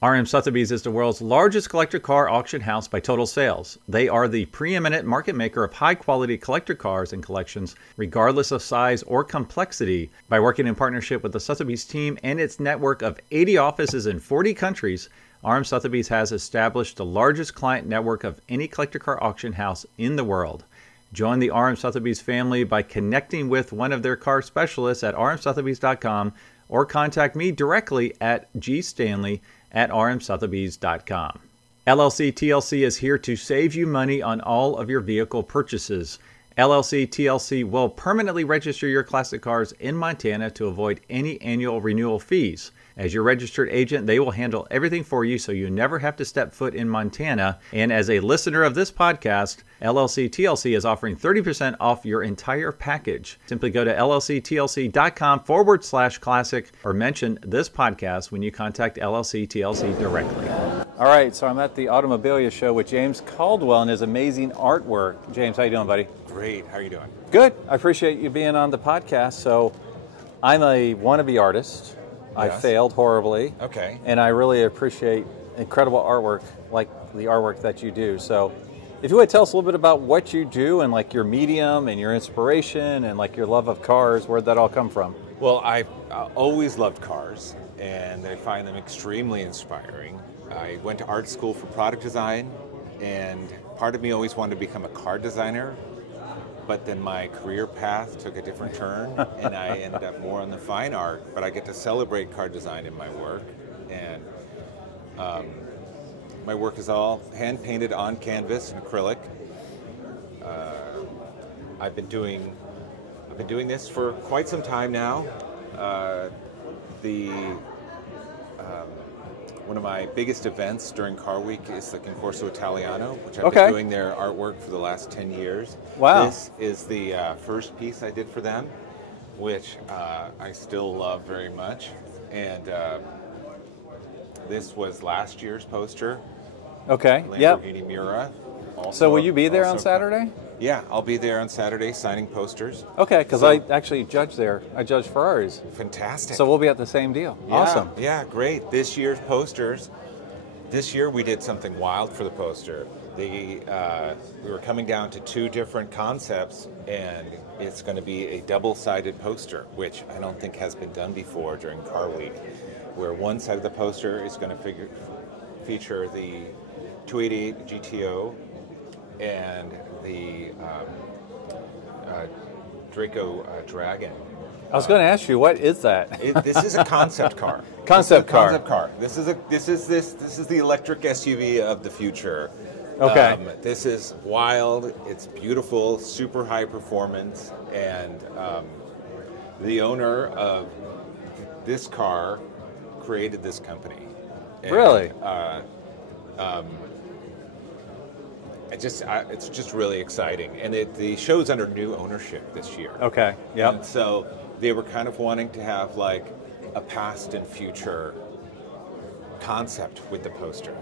RM Sotheby's is the world's largest collector car auction house by total sales. They are the preeminent market maker of high-quality collector cars and collections, regardless of size or complexity. By working in partnership with the Sotheby's team and its network of 80 offices in 40 countries, RM Sotheby's has established the largest client network of any collector car auction house in the world. Join the RM Sotheby's family by connecting with one of their car specialists at rmsotheby's.com or contact me directly at gstanley@rmsotheby's.com. LLC TLC is here to save you money on all of your vehicle purchases. LLC TLC will permanently register your classic cars in Montana to avoid any annual renewal fees. As your registered agent, they will handle everything for you so you never have to step foot in Montana. And as a listener of this podcast, LLC TLC is offering 30% off your entire package. Simply go to llctlc.com/classic or mention this podcast when you contact LLC TLC directly. All right, so I'm at the Automobilia show with James Cadwell and his amazing artwork. James, how you doing, buddy? Great. How are you doing? Good. I appreciate you being on the podcast. So I'm a wannabe artist. I failed horribly. Okay. And I really appreciate incredible artwork like the artwork that you do. So if you would tell us a little bit about what you do and like your medium and your inspiration and like your love of cars, where'd that all come from? Well, I've always loved cars, and I find them extremely inspiring. I went to art school for product design, and part of me always wanted to become a car designer. But then my career path took a different turn, and I ended up more on the fine art. But I get to celebrate car design in my work, and my work is all hand painted on canvas and acrylic. I've been doing this for quite some time now. One of my biggest events during Car Week is the Concorso Italiano, which I've been doing their artwork for the last 10 years. Wow. This is the first piece I did for them, which I still love very much. And this was last year's poster. Okay, Lamborghini Miura. So will you be there on Saturday? Yeah, I'll be there on Saturday signing posters. Okay, because I actually judge there. I judge Ferraris. Fantastic. So we'll be at the same deal. Yeah, awesome. Yeah, great. This year's posters, this year we did something wild for the poster. We were coming down to two different concepts, and it's going to be a double-sided poster, which I don't think has been done before during Car Week, where one side of the poster is going to feature the 288 GTO and the Draco Dragon. I was going to ask you, what is that? This is a concept car. Concept car. This is the electric SUV of the future. Okay. This is wild. It's beautiful, super high performance, and the owner of this car created this company. And, really? It's just really exciting, and the show's under new ownership this year. Okay. Yep. And so they were kind of wanting to have like a past and future concept with the poster.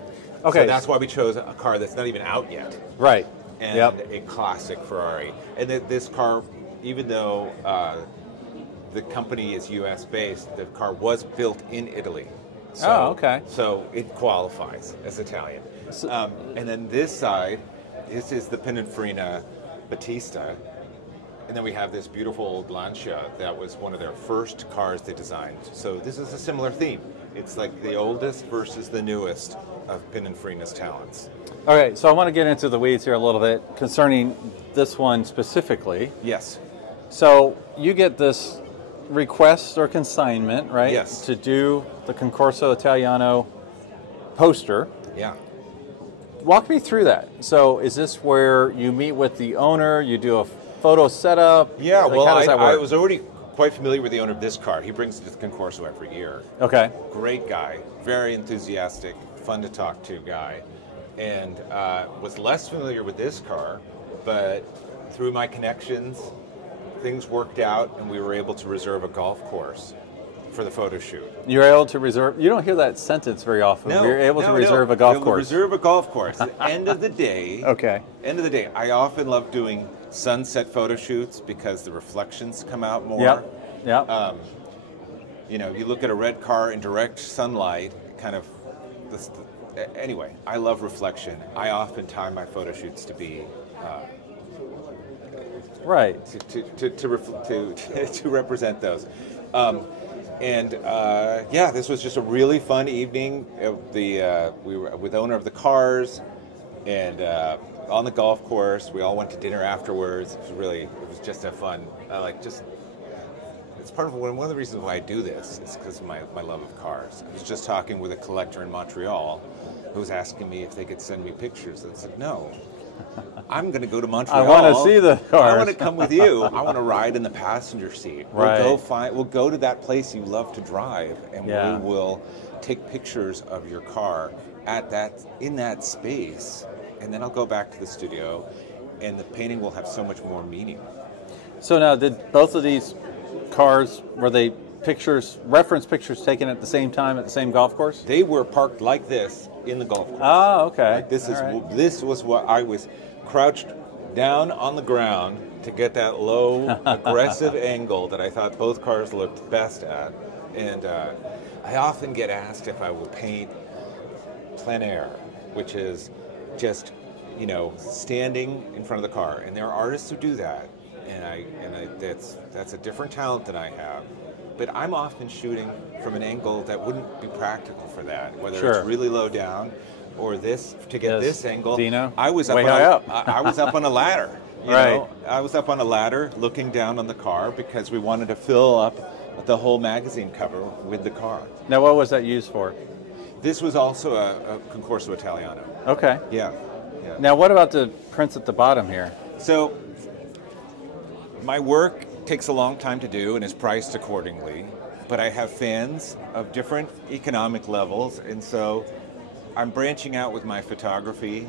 Okay. So that's why we chose a car that's not even out yet. Right. And a classic Ferrari. And this car, even though the company is U.S. based, the car was built in Italy. So, okay. So it qualifies as Italian. And then this side, this is the Pininfarina Battista. And then we have this beautiful old Lancia that was one of their first cars they designed. So this is a similar theme. It's like the oldest versus the newest of Pininfarina's talents. All right, so I want to get into the weeds here a little bit concerning this one specifically. Yes. So you get this request or consignment, right? Yes. To do the Concorso Italiano poster. Yeah. Walk me through that. So is this where you meet with the owner, you do a photo setup? Yeah, like, well, how does that work? I was already quite familiar with the owner of this car. He brings it to the Concorso every year. Okay. Great guy, very enthusiastic, fun to talk to guy. And was less familiar with this car, but through my connections, things worked out and we were able to reserve a golf course for the photo shoot. You're able to reserve, you don't hear that sentence very often. No, You're able to reserve a golf course. Reserve a golf course. At the end of the day, end of the day, I often love doing sunset photo shoots because the reflections come out more. Yep. You know, you look at a red car in direct sunlight, it kind of anyway, I love reflection. I often time my photo shoots to be right to represent those. Yeah, this was just a really fun evening. We were with the owner of the cars, and on the golf course. We all went to dinner afterwards. It was just a fun. It's part of one of the reasons why I do this is because of my love of cars. I was just talking with a collector in Montreal who was asking me if they could send me pictures. I said, no, I'm going to go to Montreal. I want to see the cars. I want to come with you. I want to ride in the passenger seat. Right. We'll go to that place you love to drive, and we will take pictures of your car in that space, and then I'll go back to the studio, and the painting will have so much more meaning. So now, did both of these cars, were they reference pictures taken at the same time at the same golf course? They were parked like this in the golf course. Oh, okay. Like this was what I was crouched down on the ground to get that low, aggressive angle that I thought both cars looked best at. And I often get asked if I will paint plein air, which is just, standing in front of the car. And there are artists who do that. And that's a different talent than I have. But I'm often shooting from an angle that wouldn't be practical for that, whether it's really low down or this to get this angle. Dino, I was way high up. I was up on a ladder. Right. I was up on a ladder looking down on the car because we wanted to fill up the whole magazine cover with the car. Now, what was that used for? This was also a Concorso Italiano. Okay. Yeah. Now, what about the prints at the bottom here? So, my work takes a long time to do and is priced accordingly, but I have fans of different economic levels, and so I'm branching out with my photography.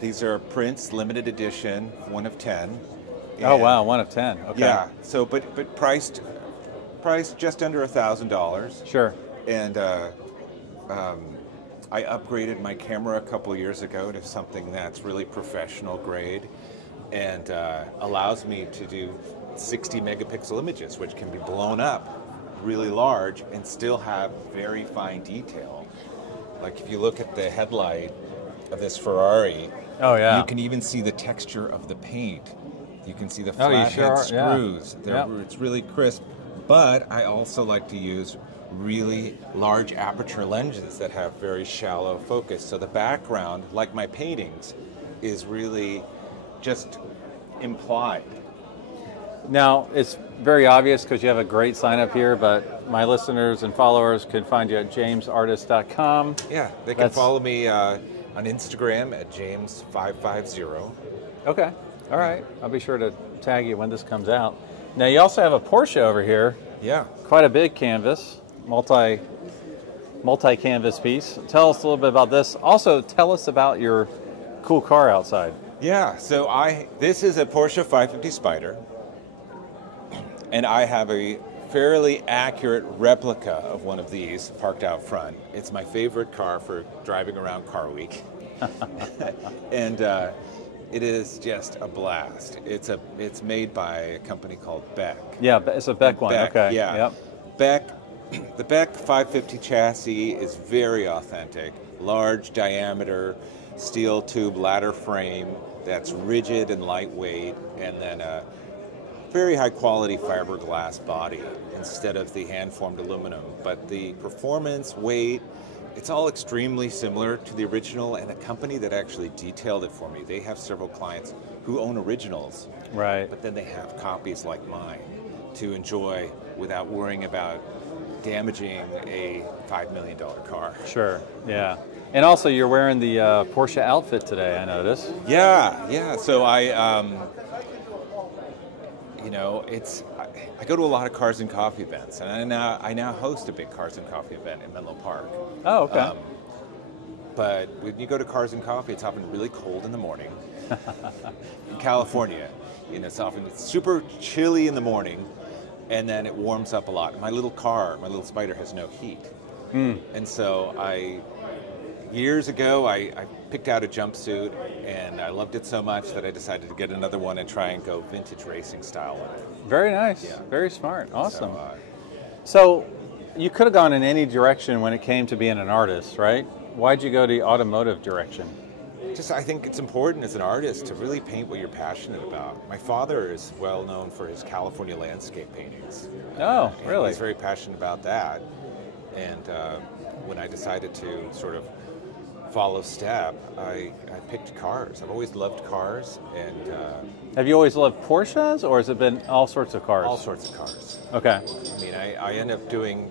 These are prints, limited edition, 1 of 10. Oh wow, 1 of 10. Okay. Yeah. So, but priced just under $1,000. Sure. And I upgraded my camera a couple of years ago to something that's really professional grade, and allows me to do 60 megapixel images, which can be blown up really large and still have very fine detail. Like if you look at the headlight of this Ferrari, you can even see the texture of the paint. You can see the flathead screws. It's really crisp. But I also like to use really large aperture lenses that have very shallow focus. So the background, like my paintings, is really just implied. Now, it's very obvious because you have a great sign up here, but my listeners and followers can find you at jamesartist.com. Yeah, they can follow me on Instagram at james550. Okay, all right. I'll be sure to tag you when this comes out. Now, you also have a Porsche over here. Yeah. Quite a big canvas, multi-canvas piece. Tell us a little bit about this. Also, tell us about your cool car outside. Yeah, so this is a Porsche 550 Spyder, and I have a fairly accurate replica of one of these parked out front. It's my favorite car for driving around Car Week, and it is just a blast. It's made by a company called Beck. Yeah, it's a Beck one. Okay. Yeah. Yep. Beck. The Beck 550 chassis is very authentic, large diameter, steel tube ladder frame that's rigid and lightweight, and then a very high quality fiberglass body instead of the hand-formed aluminum. But the performance, weight, it's all extremely similar to the original, and a company that actually detailed it for me. They have several clients who own originals, right? But then they have copies like mine to enjoy without worrying about damaging a $5 million car. Sure, yeah. And also, you're wearing the Porsche outfit today, I noticed. Yeah. So I go to a lot of Cars and Coffee events, and I now host a big Cars and Coffee event in Menlo Park. Oh, okay. But when you go to Cars and Coffee, it's often really cold in the morning. In California, it's often super chilly in the morning, and then it warms up a lot. My little Spyder, has no heat. And so years ago, I picked out a jumpsuit, and I loved it so much that I decided to get another one and try and go vintage racing style with it. Very nice. Yeah. Very smart. Awesome. So you could have gone in any direction when it came to being an artist, right? Why'd you go the automotive direction? Just, I think it's important as an artist to really paint what you're passionate about. My father is well known for his California landscape paintings. Oh, really? He's very passionate about that. And when I decided to sort of follow step, I picked cars. I've always loved cars. And have you always loved Porsches, or has it been all sorts of cars? All sorts of cars. Okay. I mean, I end up doing,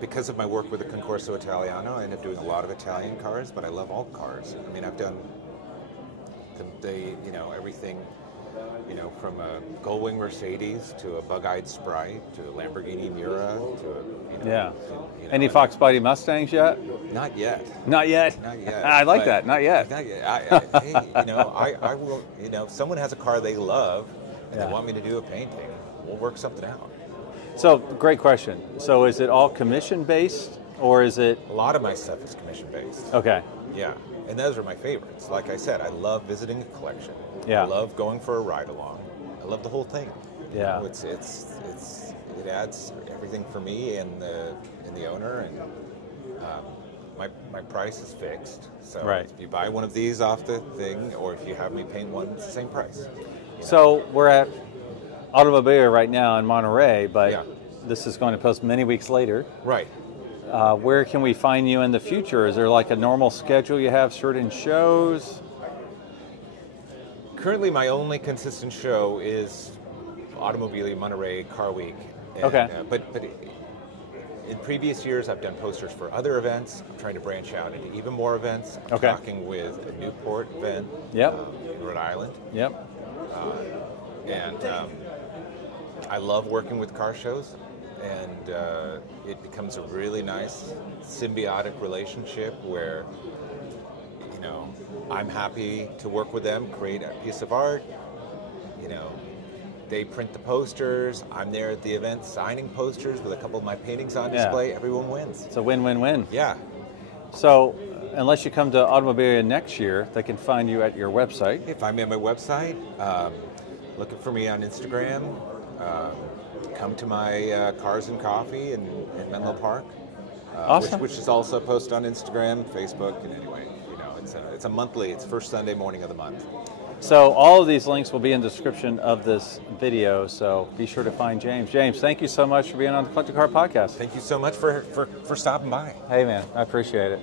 because of my work with the Concorso Italiano, I end up doing a lot of Italian cars, but I love all cars. I mean, I've done everything, from a Gullwing Mercedes to a bug-eyed Sprite to a Lamborghini Miura to a, Any Fox Body Mustangs yet? Not yet. Not yet? Not yet. I like that, not yet. Not yet. Hey, I will, if someone has a car they love and they want me to do a painting, we'll work something out. So, great question. So is it all commission-based, or is it... A lot of my stuff is commission-based. Okay. Yeah, and those are my favorites. Like I said, I love visiting a collection. Yeah. I love going for a ride-along. I love the whole thing. Yeah. It adds everything for me and the owner, and my price is fixed. So if you buy one of these off the thing, or if you have me paint one, it's the same price. So we're at Automobilia right now in Monterey, but this is going to post many weeks later. Right. Where can we find you in the future? Is there like a normal schedule you have, certain shows? Currently, my only consistent show is Automobilia Monterey Car Week. And, okay. But in previous years, I've done posters for other events. I'm trying to branch out into even more events. I'm talking with a Newport event in Rhode Island. Yep. And I love working with car shows, and it becomes a really nice symbiotic relationship where, I'm happy to work with them, create a piece of art. They print the posters. I'm there at the event signing posters with a couple of my paintings on display. Everyone wins. It's a win-win-win. Yeah. So, unless you come to Automobilia next year, they can find you at your website. If I'm at my website, looking for me on Instagram. Come to my Cars and Coffee in Menlo Park, awesome. which is also posted on Instagram, Facebook, and anyway, it's a monthly. It's first Sunday morning of the month. So all of these links will be in the description of this video, so be sure to find James. James, thank you so much for being on the Collector Car Podcast. Thank you so much for stopping by. Hey man, I appreciate it.